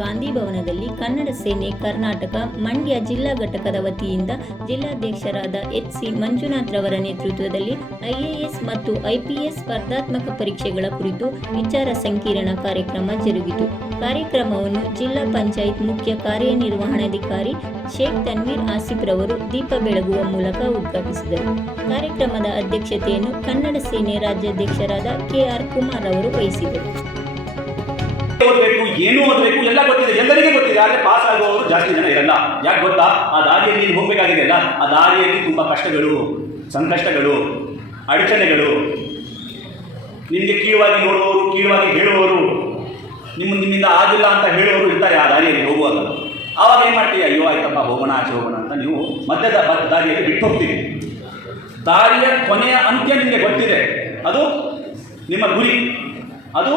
ಗಾಂಧಿ ಭವನದಲ್ಲಿ ಕನ್ನಡ ಸೇನೆ ಕರ್ನಾಟಕ, ಮಂಡ್ಯ ಜಿಲ್ಲಾ ಘಟಕದ ವತಿಯಿಂದ ಜಿಲ್ಲಾಧ್ಯಕ್ಷರಾದ ಎಚ್ ಸಿ ಮಂಜುನಾಥ್ ರವರ ನೇತೃತ್ವದಲ್ಲಿ ಐಎಎಸ್ ಮತ್ತು ಐಪಿಎಸ್ ಸ್ಪರ್ಧಾತ್ಮಕ ಪರೀಕ್ಷೆಗಳ ಕುರಿತು ವಿಚಾರ ಸಂಕಿರಣ ಕಾರ್ಯಕ್ರಮ ಜರುಗಿತು. ಕಾರ್ಯಕ್ರಮವನ್ನು ಜಿಲ್ಲಾ ಪಂಚಾಯತ್ ಮುಖ್ಯ ಕಾರ್ಯನಿರ್ವಹಣಾಧಿಕಾರಿ ಶೇಖ್ ತನ್ವೀರ್ ಆಸಿಫ್ ರವರು ದೀಪ ಬೆಳಗುವ ಮೂಲಕ ಉದ್ಘಾಟಿಸಿದರು. ಕಾರ್ಯಕ್ರಮದ ಅಧ್ಯಕ್ಷತೆಯನ್ನು ಕನ್ನಡ ಸೇನೆ ರಾಜ್ಯಾಧ್ಯಕ್ಷರಾದ ಕೆಆರ್ ಕುಮಾರ್ ಅವರು ವಹಿಸಿದರು. ಓದಬೇಕು, ಏನು ಓದಬೇಕು, ಎಲ್ಲ ಗೊತ್ತಿದೆ, ಎಲ್ಲರಿಗೂ ಗೊತ್ತಿದೆ, ಆದರೆ ಪಾಸ್ ಆಗುವವರು ಜಾಸ್ತಿ ಜನ ಇರಲ್ಲ. ಯಾಕೆ ಗೊತ್ತಾ? ಆ ದಾರಿಯಲ್ಲಿ ನೀನು ಹೋಗಬೇಕಾಗಿದೆಯಲ್ಲ ಆ ದಾರಿಯಲ್ಲಿ ತುಂಬ ಕಷ್ಟಗಳು, ಸಂಕಷ್ಟಗಳು, ಅಡಚಣೆಗಳು. ನಿಮಗೆ ಕೀಳವಾಗಿ ನೋಡುವವರು, ಕೀಳವಾಗಿ ಹೇಳುವವರು, ನಿಮ್ಮ ನಿಮ್ಮಿಂದ ಆಗಿಲ್ಲ ಅಂತ ಹೇಳುವವರು ಇರ್ತಾರೆ ಆ ದಾರಿಯಲ್ಲಿ ಹೋಗುವಾಗ. ಆವಾಗ ಏನು ಮಾಡ್ತೀವಿ ಅಯ್ಯೋ, ಆಯ್ತಪ್ಪ, ಹೋಗೋಣ, ಆಚೆ ಹೋಗೋಣ ಅಂತ ನೀವು ಮಧ್ಯದ ದಾರಿಯಲ್ಲಿ ಬಿಟ್ಟು ಹೋಗ್ತೀವಿ ದಾರಿಯ ಕೊನೆಯ ಅಂತ್ಯ ನಿಮಗೆ ಗೊತ್ತಿದೆ. ಅದು ನಿಮ್ಮ ಗುರಿ. ಅದು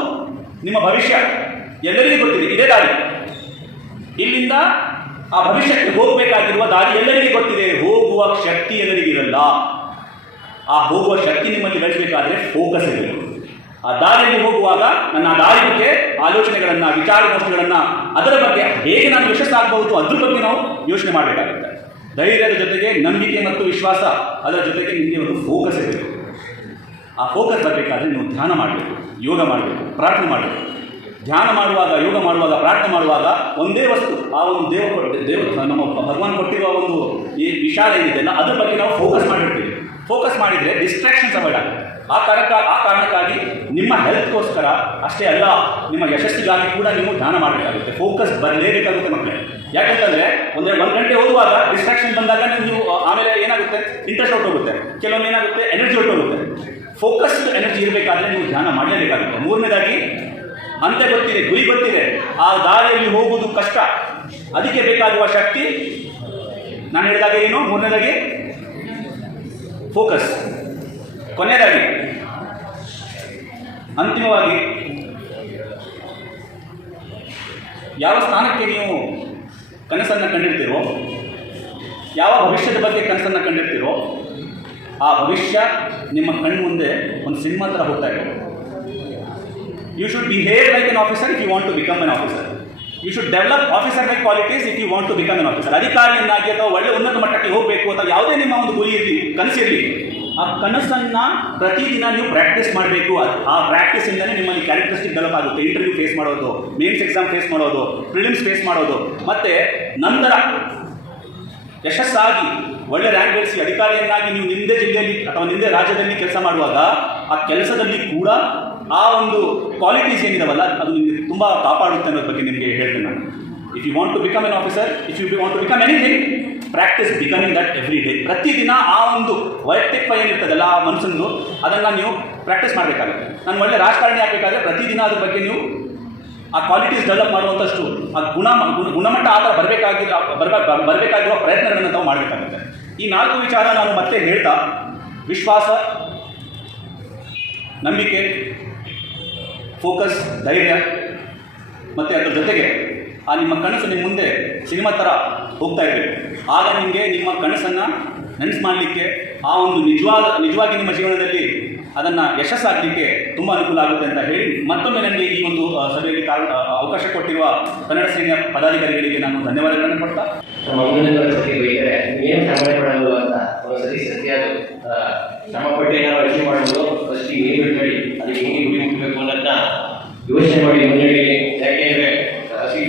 ನಿಮ್ಮ ಭವಿಷ್ಯ. ಎಲ್ಲರಿಗೂ ಗೊತ್ತಿದೆ, ಇದೇ ದಾರಿ. ಇಲ್ಲಿಂದ ಆ ಭವಿಷ್ಯಕ್ಕೆ ಹೋಗಬೇಕಾಗಿರುವ ದಾರಿ ಎಲ್ಲರಿಗೂ ಗೊತ್ತಿದೆ. ಹೋಗುವ ಶಕ್ತಿ ಎಲ್ಲರಿಗಿರಲ್ಲ ಆ ಹೋಗುವ ಶಕ್ತಿ ನಿಮ್ಮಲ್ಲಿ ಬೆಳೆಸಬೇಕಾದ್ರೆ ಫೋಕಸ್ ಇರಬೇಕು. ಆ ದಾರಿಯಲ್ಲಿ ಹೋಗುವಾಗ ನನ್ನ ದಾರಿ ಬಗ್ಗೆ ಆಲೋಚನೆಗಳನ್ನು, ವಿಚಾರಗೋಷ್ಠಿಗಳನ್ನು, ಅದರ ಬಗ್ಗೆ ಹೇಗೆ ನಾನು ಯಶಸ್ಸಾಗಬಹುದು ಅದ್ರ ಬಗ್ಗೆ ನಾವು ಯೋಚನೆ ಮಾಡಬೇಕಾಗುತ್ತೆ. ಧೈರ್ಯದ ಜೊತೆಗೆ ನಂಬಿಕೆ ಮತ್ತು ವಿಶ್ವಾಸ, ಅದರ ಜೊತೆಗೆ ನಿಮಗೆ ಒಂದು ಫೋಕಸ್ ಇರಬೇಕು. ಆ ಫೋಕಸ್ ಬರಬೇಕಾದ್ರೆ ನೀವು ಧ್ಯಾನ ಮಾಡಬೇಕು, ಯೋಗ ಮಾಡಬೇಕು, ಪ್ರಾರ್ಥನೆ ಮಾಡಬೇಕು. ಧ್ಯಾನ ಮಾಡುವಾಗ, ಯೋಗ ಮಾಡುವಾಗ, ಪ್ರಾರ್ಥನೆ ಮಾಡುವಾಗ ಒಂದೇ ವಸ್ತು, ಆ ಒಂದು ದೇವ ದೇವ, ನಮ್ಮ ಭಗವಾನ್ ಕೊಟ್ಟಿರುವ ಒಂದು ಈ ವಿಶಾಲ ಏನಿದೆಯಲ್ಲ ಅದ್ರ ಬಗ್ಗೆ ನಾವು ಫೋಕಸ್ ಮಾಡಿರ್ತೀವಿ. ಫೋಕಸ್ ಮಾಡಿದರೆ ಡಿಸ್ಟ್ರಾಕ್ಷನ್ಸ್ ಆಗುತ್ತೆ. ಆ ಕಾರಣಕ್ಕ ಆ ಕಾರಣಕ್ಕಾಗಿ ನಿಮ್ಮ ಹೆಲ್ತ್ಗೋಸ್ಕರ ಅಷ್ಟೇ ಅಲ್ಲ, ನಿಮ್ಮ ಯಶಸ್ಸಿಗಾಗಿ ಕೂಡ ನೀವು ಧ್ಯಾನ ಮಾಡಬೇಕಾಗುತ್ತೆ. ಫೋಕಸ್ ಬರಲೇಬೇಕಾಗುತ್ತೆ ಮಕ್ಕಳೇ. ಯಾಕಂತಂದರೆ, ಒಂದು ಒಂದು ಗಂಟೆ ಓದುವಾಗ ಡಿಸ್ಟ್ರಾಕ್ಷನ್ ಬಂದಾಗ ನೀವು ಆಮೇಲೆ ಏನಾಗುತ್ತೆ? ಇಂಟ್ರೆಸ್ಟ್ ಹೊರಟೋಗುತ್ತೆ ಕೆಲವೊಮ್ಮೆ ಏನಾಗುತ್ತೆ? ಎನರ್ಜಿ ಹೊರಟೋಗುತ್ತೆ ಫೋಕಸ್ಡ್ ಎನರ್ಜಿ ಇರಬೇಕಾದ್ರೆ ನೀವು ಧ್ಯಾನ ಮಾಡಲೇಬೇಕಾಗುತ್ತೆ. ಮೂರನೇದಾಗಿ ಅಂತ ಗೊತ್ತಿದೆ, ಗುರಿ ಗೊತ್ತಿದೆ. ಆ ದಾರಿಯಲ್ಲಿ ಹೋಗುವುದು ಕಷ್ಟ. ಅದಕ್ಕೆ ಬೇಕಾಗುವ ಶಕ್ತಿ, ನಾನು ಹೇಳಿದಾಗ ಏನು? ಮೂರನೇದಾಗಿ ಫೋಕಸ್ ಕೊನೆಯದಾಗಿ, ಅಂತಿಮವಾಗಿ, ಯಾವ ಸ್ಥಾನಕ್ಕೆ ನೀವು ಕನಸನ್ನು ಕಂಡಿರ್ತೀರೋ ಯಾವ ಭವಿಷ್ಯದ ಬಗ್ಗೆ ಕನಸನ್ನು ಕಂಡಿರ್ತೀರೋ ಆ ಭವಿಷ್ಯ ನಿಮ್ಮ ಕಣ್ಣು ಮುಂದೆ ಒಂದು ಸಿನಿಮಾ ಥರ ಹೋಗ್ತಾ ಇದೆ. You should behave like an officer if you want to become an officer you should develop officer like qualities if you want to become an officer ಅಧಿಕಾರಿಯನ್ನಾಗಿ ಅಥವಾ ಒಳ್ಳೆ ಉನ್ನತ ಮಟ್ಟಕ್ಕೆ ಹೋಗಬೇಕು ಅಥವಾ ಯಾವುದೇ ನಿಮ್ಮ ಒಂದು ಗುರಿ ಇರಲಿ ಕನಸಿರಲಿ ಆ ಕನಸನ್ನು ಪ್ರತಿದಿನ ನೀವು ಪ್ರಾಕ್ಟೀಸ್ ಮಾಡಬೇಕು. ಆ ಪ್ರಾಕ್ಟೀಸಿಂದಲೇ ನಿಮ್ಮಲ್ಲಿ ಕ್ಯಾರೆಕ್ಟರಿಸ್ಟಿಕ್ ಡೆವಲಪ್ ಆಗುತ್ತೆ. ಇಂಟರ್ವ್ಯೂ ಫೇಸ್ ಮಾಡೋದು ಮೇನ್ಸ್ ಎಕ್ಸಾಮ್ ಫೇಸ್ ಮಾಡೋದು ಪ್ರಿಲಿಮ್ಸ್ ಫೇಸ್ ಮಾಡೋದು. ಮತ್ತು ನಂತರ ಯಶಸ್ಸಾಗಿ ಒಳ್ಳೆ ರ್ಯಾಂಕ್ ಗಳಿಸಿ ಅಧಿಕಾರಿಯನ್ನಾಗಿ ನೀವು ನಿಂದೆ ಜಿಲ್ಲೆಯಲ್ಲಿ ಅಥವಾ ನಿಂದೆ ರಾಜ್ಯದಲ್ಲಿ ಕೆಲಸ ಮಾಡುವಾಗ ಆ ಕೆಲಸದಲ್ಲಿ ಕೂಡ ಆ ಒಂದು ಕ್ವಾಲಿಟೀಸ್ ಏನಿದಾವಲ್ಲ, ಅದು ನಿಮಗೆ ತುಂಬ ಕಾಪಾಡುತ್ತೆ ಅನ್ನೋದ್ರ ಬಗ್ಗೆ ನಿಮಗೆ ಹೇಳ್ತೇನೆ ನಾನು. If you want to become an officer if you want to become anything practice becoming that every day ಪ್ರತಿದಿನ ಆ ಒಂದು ವೈಯಕ್ತಿಕ ಏನಿರ್ತದಲ್ಲ, ಆ ಮನಸ್ಸನ್ನು ಅದನ್ನು ನೀವು ಪ್ರಾಕ್ಟೀಸ್ ಮಾಡಬೇಕಾಗುತ್ತೆ. ನಾನು ಒಳ್ಳೆ ರಾಜಕಾರಣಿ ಆಗಬೇಕಾದ್ರೆ ಪ್ರತಿದಿನ ಅದ್ರ ಬಗ್ಗೆ ನೀವು ಆ ಕ್ವಾಲಿಟೀಸ್ ಡೆವಲಪ್ ಮಾಡುವಂಥಷ್ಟು ಆ ಗುಣ ಗುಣ- ಗುಣಮಟ್ಟ ಆ ಥರ ಬರಬೇಕು ಬರಬೇಕಾಗಿರೋ ಪ್ರಯತ್ನಗಳನ್ನು ನಾವು ಮಾಡಬೇಕಾಗುತ್ತೆ. ಈ ನಾಲ್ಕು ವಿಚಾರ ನಾನು ಮತ್ತೆ ಹೇಳ್ತಾ, ವಿಶ್ವಾಸ, ನಂಬಿಕೆ ಫೋಕಸ್ ಧೈರ್ಯ, ಮತ್ತು ಅದರ ಜೊತೆಗೆ ಆ ನಿಮ್ಮ ಕನಸು ನಿಮ್ಮ ಮುಂದೆ ಸಿನಿಮಾ ಥರ ಹೋಗ್ತಾ ಇರಬೇಕು. ಆಗ ನಿಮಗೆ ನಿಮ್ಮ ಕನಸನ್ನು ನೆನೆಸು ಮಾಡಲಿಕ್ಕೆ ಆ ಒಂದು ನಿಜವಾದ ನಿಜವಾಗಿ ನಿಮ್ಮ ಜೀವನದಲ್ಲಿ ಅದನ್ನು ಯಶಸ್ಸಾಗಲಿಕ್ಕೆ ತುಂಬ ಅನುಕೂಲ ಆಗುತ್ತೆ ಅಂತ ಹೇಳಿ ಮತ್ತೊಮ್ಮೆ ನನಗೆ ಈ ಒಂದು ಸಭೆಯಲ್ಲಿ ಅವಕಾಶ ಕೊಟ್ಟಿರುವ ಕನ್ನಡ ಸೇನೆಯ ಪದಾಧಿಕಾರಿಗಳಿಗೆ ನಾನು ಧನ್ಯವಾದಗಳನ್ನು ಕೊಡ್ತಾ ನಮ್ಮ ಪಟ್ಟು ಯೋಚನೆ ಮಾಡಿ ಮುನ್ನಡೆಯಲ್ಲಿ ಯಾಕೆಂದ್ರೆ ಹಸಿಗೆ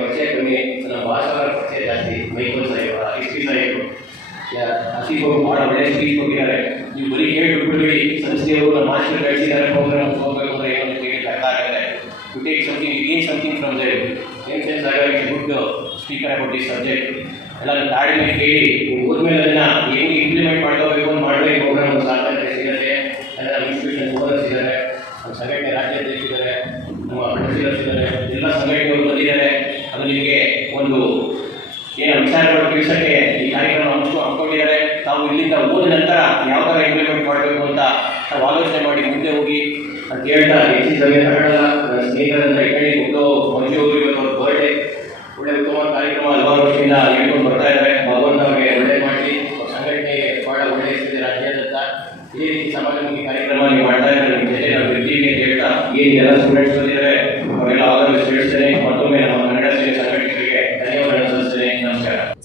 ಪರಿಚಯ ಕಮ್ಮಿ ನನ್ನ ಭಾಷಾವರ ಪರಿಚಯ ಜಾಸ್ತಿ. ಮೈಕಲ್ ಸಾಹೇಬ್ ಹಿಸ್ಟ್ರಿ ಸಾಹೇಬ್ ಹಸಿಗೆ ಭಾಳ ಒಳ್ಳೆ ಸ್ಪೀಚ್ ಕೊಟ್ಟಿದ್ದಾರೆ ನೀವು ಬರೀ ಹೇಳಿ ಬಿಟ್ಬಿಡ್ಬೇಡಿ ಸಂಸ್ಥೆಯವರು ನಮ್ಮ ಮಾಸ್ಟರ್ ಕಳಿಸಿದ್ದಾರೆ ಪ್ರೋಗ್ರಾಮ್ ಹೋಗ್ಬೇಕು ಅಂದ್ರೆ ಏನು ಅಂತ ಹೇಳಿ ಅರ್ಥ ಆಗುತ್ತೆ to take something gain something from there ಏನ್ ಸೆನ್ಸ್ ಆಗಿ ಗುಡ್ ಸ್ಪೀಕರ್ ಅಬೌಟ್ ಈ ಸಬ್ಜೆಕ್ಟ್ ಎಲ್ಲ ಮೇಲೆ ಕೇಳಿ, ಹೋದ್ಮೇಲೆ ಅದನ್ನ ಏನು ಇಂಪ್ಲಿಮೆಂಟ್ ಮಾಡ್ಕೋಬೇಕು ಅಂತ ಮಾಡಬೇಕು ಪ್ರೋಗ್ರಾಮ್ ಸಾರ್ಥಕತೆ ಸಿಗುತ್ತೆ. ಎಲ್ಲ ಇನ್ಸ್ಟಿಟ್ಯೂಷನ್ ಓನರ್ಸ್ ಇದ್ದಾರೆ, ನಮ್ಮ ಸಂಘಟನೆ ರಾಜ್ಯಾಧ್ಯಕ್ಷ ಇದ್ದಾರೆ, ನಮ್ಮ ಪ್ರೆಸಿಡೆಂಟ್ಸ್ ಇದ್ದಾರೆ, ಎಲ್ಲ ಸಂಘಟನೆಗಳು ಬಂದಿದ್ದಾರೆ. ಅದು ನಿಮಗೆ ಒಂದು ಏನು ವಿಚಾರಗಳು ತಿಳಿಸೋಕ್ಕೆ ಈ ಕಾರ್ಯಕ್ರಮ ಹಂಚ್ಕೊ ಹಮ್ಮಿಕೊಂಡಿದ್ದಾರೆ ತಾವು ಇಲ್ಲಿಂದ ಹೋದ ನಂತರ ಯಾವ ಥರ ಇಂಪ್ಲಿಮೆಂಟ್ ಆಲೋಚನೆ ಮಾಡಿ ಮುಂದೆ ಹೋಗಿ ಅಂತ ಹೇಳ್ತಾ ಹೆಚ್ಚಿನ ನನ್ನ ಸ್ನೇಹಿತರಿಂದ ಇಟ್ಕೊಂಡು ಹುಟ್ಟು ಮಂಜು ಅವರು ಇವತ್ತು ಅವ್ರ ಬರ್ಡೇ ಒಳ್ಳೆ ಉತ್ತಮ ಕಾರ್ಯಕ್ರಮ ಹಲವಾರು ವರ್ಷದಿಂದ ಹೇಳ್ಕೊಂಡು ಬರ್ತಾ ಇದ್ದಾರೆ. ಭಗವಂತ ಅವರಿಗೆ ಒಳ್ಳೆ ಮಾಡಿ ಸಂಘಟನೆ ಬಹಳ ಒಳ್ಳೆ ಹೆಸರಿದೆ ರಾಜ್ಯಾದ್ಯಂತ. ಇದೇ ರೀತಿ ಸಮಾಜಮುಖಿ ಕಾರ್ಯಕ್ರಮ ನೀವು ಮಾಡ್ತಾ ಇದ್ದಾರೆ? ಜೊತೆ ನಾವು ಹೇಳ್ತಾ, ಏನು ಎಲ್ಲ ಸ್ಟೂಡೆಂಟ್ಸ್ ಬಂದಿದ್ದಾರೆ